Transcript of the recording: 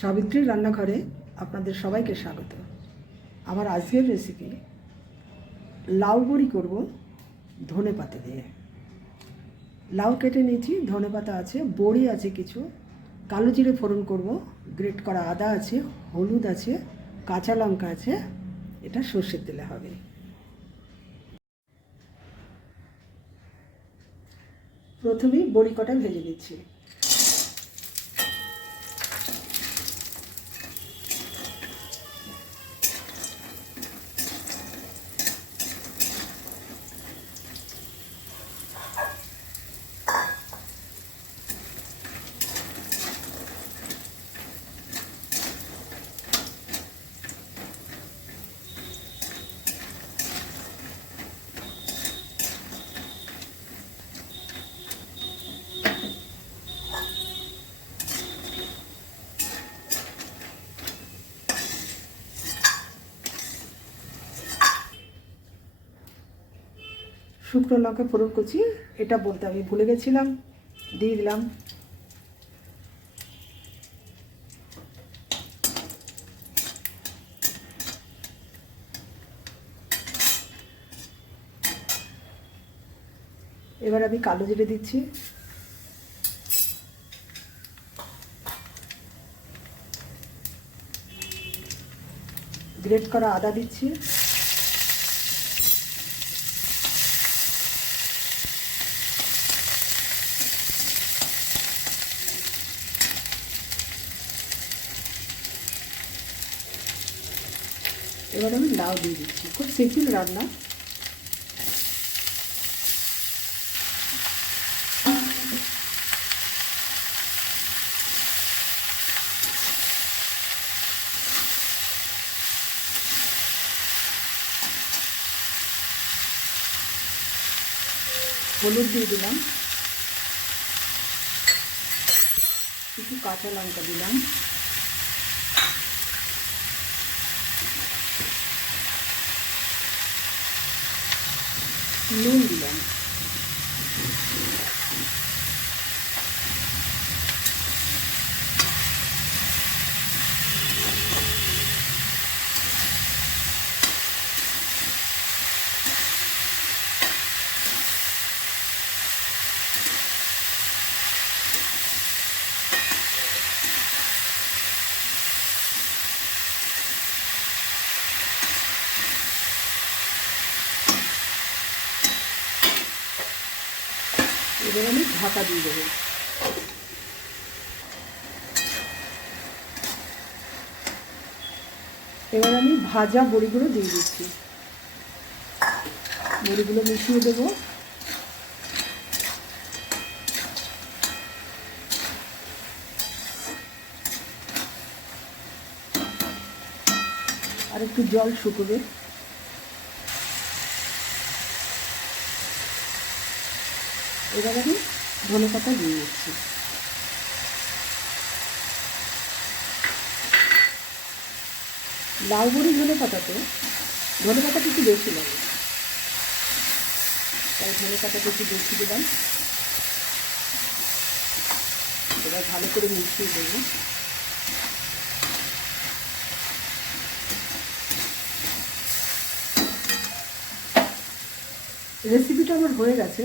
সাবিত্রীর রান্নাঘরে আপনাদের সবাইকে স্বাগত। আমার আজকের রেসিপি লাউ বড়ি করব ধনে পাতা দিয়ে। লাউ কেটে নিয়েছি, ধনে পাতা আছে, বড়ি আছে কিছু। কালো জিরে ফোড়ন করব গ্রেট করা আদা আছে, হলুদ আছে, কাঁচা লঙ্কা আছে, এটা সর্ষের তেলে হবে। প্রথমেই বড়ি কটা ভেজে নিচ্ছি। শুকনো লঙ্কা ফোড়ন করছি এটা বলতে আমি ভুলে গেছিলাম, দিয়ে দিলাম। এবার আমি কালো জিরে দিচ্ছি। গ্রেট করা আদা দিচ্ছি। এবার আমি লাউ দিয়ে দিচ্ছি। খুব সিম্পল রান্না। হলুদ দিয়ে দিলাম। কিছু কাঁচা লঙ্কা দিলাম। নুন দিলাম এবার আমি ঢাকা দিয়ে দেবো। এবার আমি ভাজা বড়িগুলো দিয়ে দিচ্ছি। বড়িগুলো মিশিয়ে দেবো। আর একটু জল শুকোবে। এবার আমি ধনে পাতা দিয়ে দিচ্ছি। লাউ বড়ি ধনে পাতাতে, ধনে পাতাটা একটু বেশি লাগে। তাই ধনে পাতাটা একটু বেশি দিলাম। এবার ভালো করে মিশিয়ে দেবো। রেসিপিটা আমার হয়ে গেছে।